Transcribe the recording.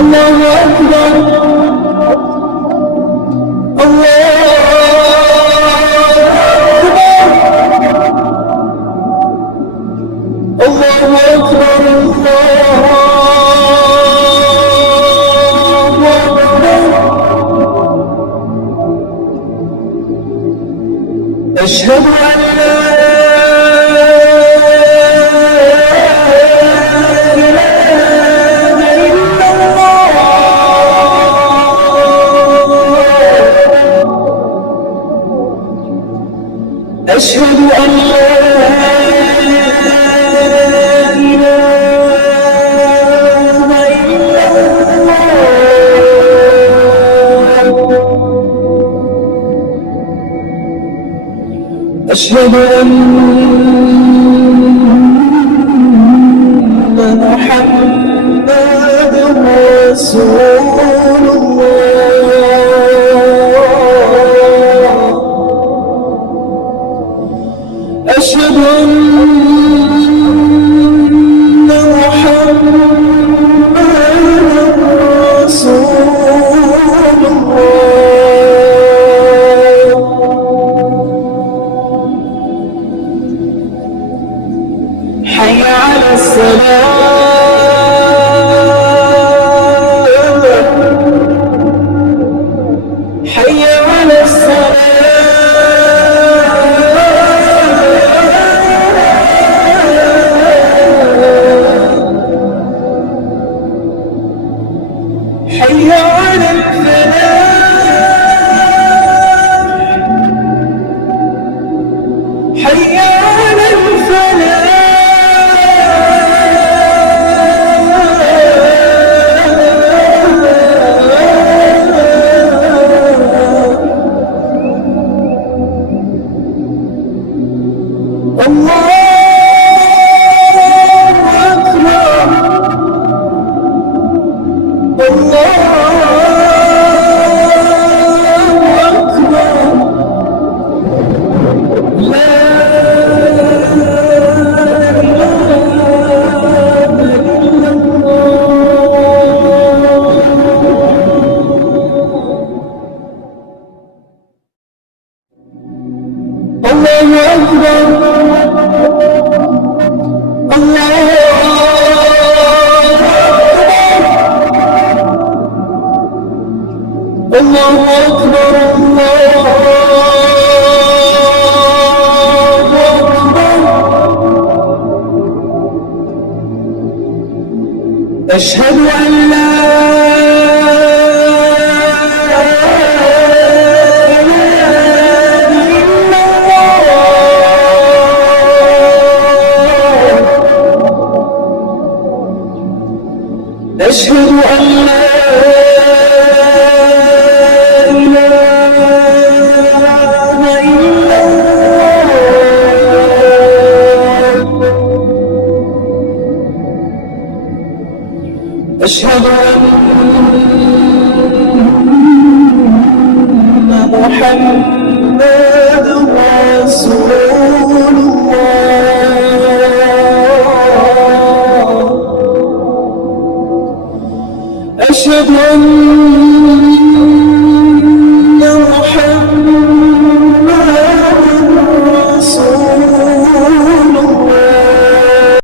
الله أكبر الله أكبر أشهد أن لا إله إلا الله أشهد أن لا أشهد أن محمدًا رسول الله أشهد أن محمدًا رسول الله حي على الصلاة حي على الصلاة حي على الفلاح حي على الفلاح الله أكبر الله أكبر لا إله إلا الله أكبر الله أكبر الله أكبر أشهد أن لا إله إلا الله أشهد أن لا أشهد أن محمدًا رسول الله أشهد أن